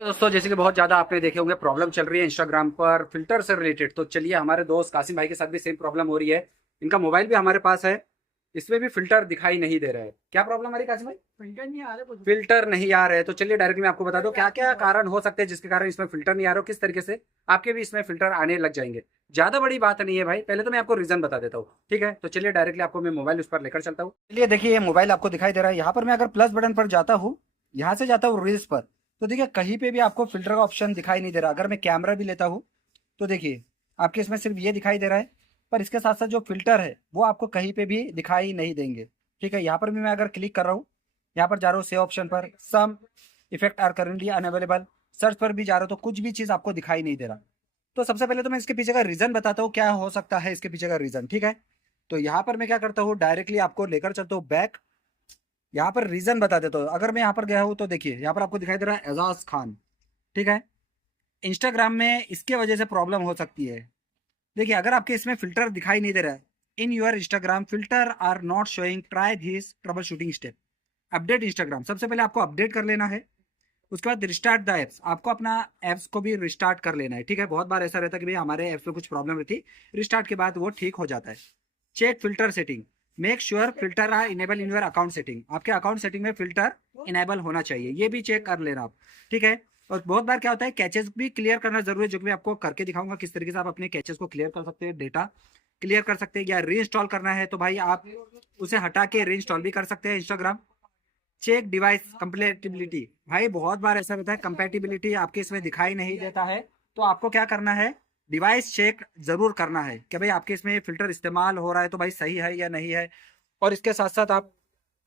तो दोस्तों जैसे कि बहुत ज़्यादा आपने देखे होंगे प्रॉब्लम चल रही है इंस्टाग्राम पर फिल्टर से रिलेटेड। तो चलिए हमारे दोस्त कासिम भाई के साथ भी सेम प्रॉब्लम हो रही है। इनका मोबाइल भी हमारे पास है, इसमें भी फिल्टर दिखाई नहीं दे रहा है। क्या प्रॉब्लम आ रही है कासिम भाई? फिल्टर नहीं आ रहा कुछ। फिल्टर नहीं आ रहे हैं। तो चलिए डायरेक्टली मैं आपको बता दूं क्या क्या कारण हो सकते हैं जिसके कारण इसमें फिल्टर नहीं आ रहा हो, किस तरीके से आपके भी इसमें फिल्टर आने लग जाएंगे। ज्यादा बड़ी बात नहीं है भाई, पहले तो मैं आपको रीजन बता देता हूँ, ठीक है? तो चलिए डायरेक्टली आपको मैं मोबाइल उस पर लेकर चलता हूँ। चलिए देखिए ये मोबाइल आपको दिखाई दे रहा है। यहाँ पर मैं अगर प्लस बटन पर जाता हूँ, यहाँ से जाता हूँ रील्स पर, तो देखिए कहीं पे भी आपको फिल्टर का ऑप्शन दिखाई नहीं दे रहा। अगर मैं कैमरा भी लेता हूँ तो देखिए आपके इसमें सिर्फ ये दिखाई दे रहा है, पर इसके साथ साथ जो फिल्टर है वो आपको कहीं पे भी दिखाई नहीं देंगे। ठीक है, यहाँ पर भी मैं अगर क्लिक कर रहा हूँ, यहाँ पर जा रहा हूँ सेव ऑप्शन पर, some effect are currently unavailable, search पर भी जा रहा हूँ तो कुछ भी चीज़ आपको दिखाई नहीं दे रहा। तो सबसे पहले तो मैं इसके पीछे का रीज़न बताता हूँ क्या हो सकता है इसके पीछे का रीज़न, ठीक है? तो यहाँ पर मैं क्या करता हूँ, डायरेक्टली आपको लेकर चलता हूँ बैक। यहाँ पर रीज़न बता देता हूँ। अगर मैं यहाँ पर गया हूँ तो देखिए यहाँ पर आपको दिखाई दे रहा है एजाज खान, ठीक है? इंस्टाग्राम में इसके वजह से प्रॉब्लम हो सकती है। देखिए अगर आपके इसमें फिल्टर दिखाई नहीं दे रहा है, in your Instagram filter are not showing, try this troubleshooting step. Update Instagram, सबसे पहले आपको अपडेट कर लेना है। उसके बाद रिस्टार्ट द एप्स, आपको अपना एप्स को भी रिस्टार्ट कर लेना है, ठीक है? बहुत बार ऐसा रहता है कि भाई हमारे एप्स में कुछ प्रॉब्लम रहती है, रिस्टार्ट के बाद वो ठीक हो जाता है। Check filter setting, make sure filter are enable in your account setting, आपके अकाउंट सेटिंग में फिल्टर इनेबल होना चाहिए, ये भी चेक कर लेना आप, ठीक है? और बहुत बार क्या होता है कैचेस भी क्लियर करना जरूरी है, जो कि मैं आपको करके दिखाऊंगा किस तरीके से आप अपने कैचेस को क्लियर कर सकते हैं, डेटा क्लियर कर सकते हैं। या री इंस्टॉल करना है तो भाई आप उसे हटा के री इंस्टॉल भी कर सकते हैं इंस्टाग्राम। चेक डिवाइस कंपेटिबिलिटी, भाई बहुत बार ऐसा रहता है कंपेटिबिलिटी आपके इसमें दिखाई नहीं देता है, तो आपको क्या करना है, डिवाइस चेक जरूर करना है कि भाई आपके इसमें फिल्टर इस्तेमाल हो रहा है तो भाई सही है या नहीं है। और इसके साथ साथ आप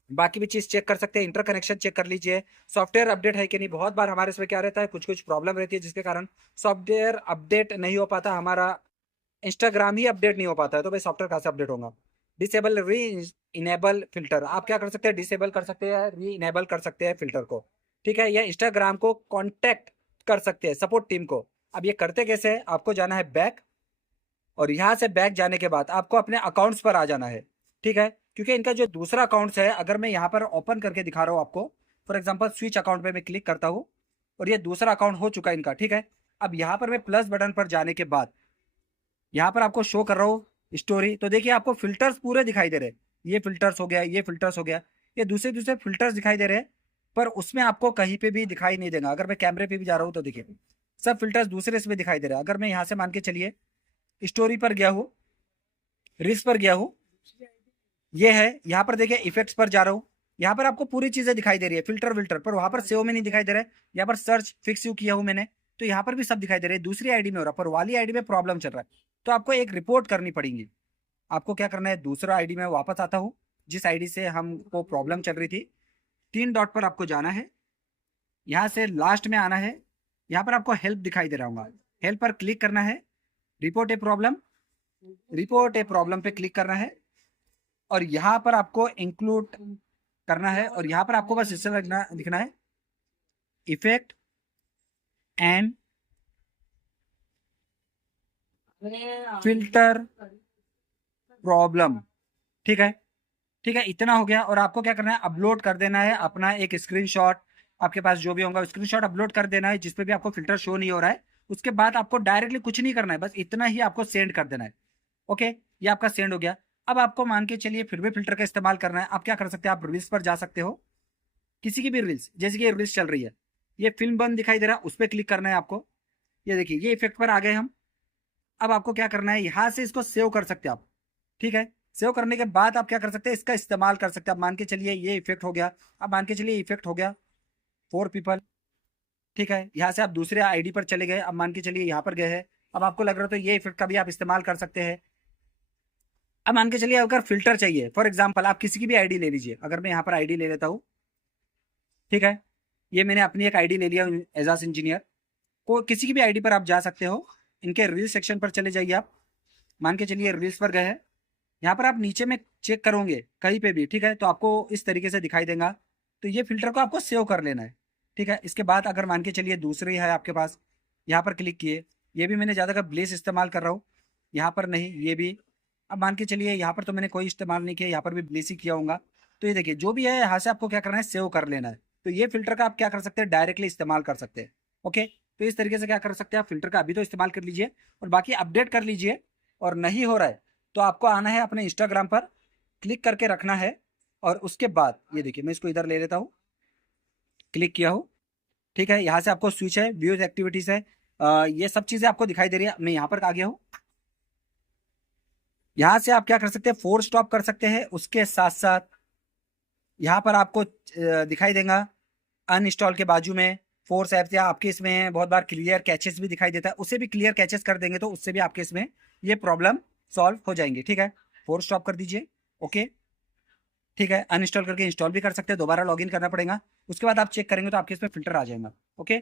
बाकी भी चीज चेक कर सकते हैं, इंटर कनेक्शन चेक कर लीजिए, सॉफ्टवेयर अपडेट है कि नहीं। बहुत बार हमारे इसमें क्या रहता है, कुछ कुछ प्रॉब्लम रहती है जिसके कारण सॉफ्टवेयर अपडेट नहीं हो पाता, हमारा इंस्टाग्राम ही अपडेट नहीं हो पाता है, तो भाई सॉफ्टवेयर कहाँ से अपडेट होगा? डिसेबल री इनेबल फिल्टर, आप क्या कर सकते हैं, डिसेबल कर सकते हैं, री इनेबल कर सकते हैं फिल्टर को, ठीक है? या इंस्टाग्राम को कांटेक्ट कर सकते हैं सपोर्ट टीम को। अब ये करते कैसे है, आपको जाना है बैक, और यहाँ से बैक जाने के बाद आपको अपने अकाउंट्स पर आ जाना है, ठीक है? क्योंकि इनका जो दूसरा अकाउंट्स है, अगर मैं यहाँ पर ओपन करके दिखा रहा हूँ आपको, फॉर एग्जाम्पल स्विच अकाउंट पे मैं क्लिक करता हूँ और ये दूसरा अकाउंट हो चुका है इनका, ठीक है? अब यहाँ पर मैं प्लस बटन पर जाने के बाद यहाँ पर आपको शो कर रहा हूँ स्टोरी, तो देखिए आपको फिल्टर्स पूरे दिखाई दे रहे हैं। ये फिल्टर्स हो गया, ये फिल्टर्स हो गया, ये दूसरे दूसरे फिल्टर्स दिखाई दे रहे हैं, पर उसमें आपको कहीं पे भी दिखाई नहीं देगा। अगर मैं कैमरे पे भी जा रहा हूँ तो देखिए सब फिल्टर्स दूसरे इसमें दिखाई दे रहे हैं। अगर मैं यहाँ से मान के चलिए स्टोरी पर गया हूँ, रील्स पर गया हूँ, ये है, यहाँ पर देखिए इफेक्ट्स पर जा रहा हूँ, यहाँ पर आपको पूरी चीजें दिखाई दे रही है फिल्टर विल्टर पर, वहां पर सेव में नहीं दिखाई दे रहा है। यहाँ पर सर्च फिक्स यू किया हूँ मैंने, तो यहाँ पर भी सब दिखाई दे रहे हैं, दूसरी आईडी में हो रहा है, पर वाली आईडी में प्रॉब्लम चल रहा है। तो आपको एक रिपोर्ट करनी पड़ेगी। आपको क्या करना है, दूसरा आईडी में वापस आता हूँ, जिस आईडी से हमको प्रॉब्लम चल रही थी, तीन डॉट पर आपको जाना है, यहाँ से लास्ट में आना है, यहाँ पर आपको हेल्प दिखाई दे रहा होगा, हेल्प पर क्लिक करना है, report a problem, report a problem पे क्लिक करना है, और यहाँ पर आपको इंक्लूड करना है, और यहाँ पर आपको बस इससे लिखना लिखना है इफेक्ट एंड फिल्टर प्रॉब्लम, ठीक है? ठीक है, इतना हो गया। और आपको क्या करना है, अपलोड कर देना है अपना एक स्क्रीनशॉट, आपके पास जो भी होगा स्क्रीनशॉट अपलोड कर देना है जिसपे भी आपको फिल्टर शो नहीं हो रहा है। उसके बाद आपको डायरेक्टली कुछ नहीं करना है, बस इतना ही आपको सेंड कर देना है। ओके, ये आपका सेंड हो गया। अब आपको मान के चलिए फिर भी फिल्टर का इस्तेमाल करना है, आप क्या कर सकते हैं, आप रील्स पर जा सकते हो, किसी की भी रील्स, जैसे कि ये रील्स चल रही है, ये फिल्म बंद दिखाई दे रहा है, उस पर क्लिक करना है आपको। ये देखिए ये इफेक्ट पर आ गए हम। अब आपको क्या करना है, यहाँ से इसको सेव कर सकते हैं आप, ठीक है? सेव करने के बाद आप क्या कर सकते हैं, इसका इस्तेमाल कर सकते हैं। अब मान के चलिए ये इफेक्ट हो गया, अब मान के चलिए इफेक्ट हो गया फॉर पीपल, ठीक है? यहाँ से आप दूसरे आईडी पर चले गए, अब मान के चलिए यहाँ पर गए हैं, अब आपको लग रहा है तो ये इफेक्ट का भी आप इस्तेमाल कर सकते हैं। अब मान के चलिए अगर फिल्टर चाहिए, फॉर एग्जाम्पल आप किसी की भी आईडी ले लीजिए, अगर मैं यहाँ पर आईडी ले लेता हूँ, ठीक है? ये मैंने अपनी एक आईडी ले लिया एजाज इंजीनियर, को किसी की भी आईडी पर आप जा सकते हो, इनके रील सेक्शन पर चले जाइए आप, मान के चलिए रील्स पर गए हैं, यहाँ पर आप नीचे में चेक करोगे कहीं पे भी, ठीक है? तो आपको इस तरीके से दिखाई देगा। तो ये फिल्टर को आपको सेव कर लेना है, ठीक है? इसके बाद अगर मान के चलिए दूसरी है आपके पास, यहाँ पर क्लिक किए, ये भी मैंने ज़्यादा का ब्लेस इस्तेमाल कर रहा हूँ, यहाँ पर नहीं, ये भी। अब मान के चलिए यहाँ पर तो मैंने कोई इस्तेमाल नहीं किया, यहाँ पर भी ब्लेस ही किया होगा। तो ये देखिए जो भी है यहाँ से आपको क्या करना है, सेव कर लेना है। तो ये फिल्टर का आप क्या कर सकते हैं, डायरेक्टली इस्तेमाल कर सकते हैं। ओके, तो इस तरीके से क्या कर सकते हैं आप, फिल्टर का अभी तो इस्तेमाल कर लीजिए और बाकी अपडेट कर लीजिए। और नहीं हो रहा है तो आपको आना है अपने इंस्टाग्राम पर, क्लिक करके रखना है और उसके बाद ये देखिए मैं इसको इधर ले लेता हूँ, क्लिक किया हूँ, ठीक है। यहाँ से आपको स्विच है, व्यूज एक्टिविटीज है, ये सब चीजें आपको दिखाई दे रही है। मैं यहाँ पर आ गया हूँ। यहाँ से आप क्या कर सकते हैं, फोर्स स्टॉप कर सकते हैं। उसके साथ साथ यहाँ पर आपको दिखाई देगा अनइंस्टॉल के बाजू में फोर्स ऐप, या आपके इसमें बहुत बार क्लियर कैचेस भी दिखाई देता है, उसे भी क्लियर कैचेस कर देंगे तो उससे भी आपके इसमें ये प्रॉब्लम सॉल्व हो जाएंगी, ठीक है। फोर्स स्टॉप कर दीजिए, ओके, ठीक है। अनइंस्टॉल करके इंस्टॉल भी कर सकते हैं, दोबारा लॉगिन करना पड़ेगा। उसके बाद आप चेक करेंगे तो आपके इसमें फिल्टर आ जाएगा, ओके।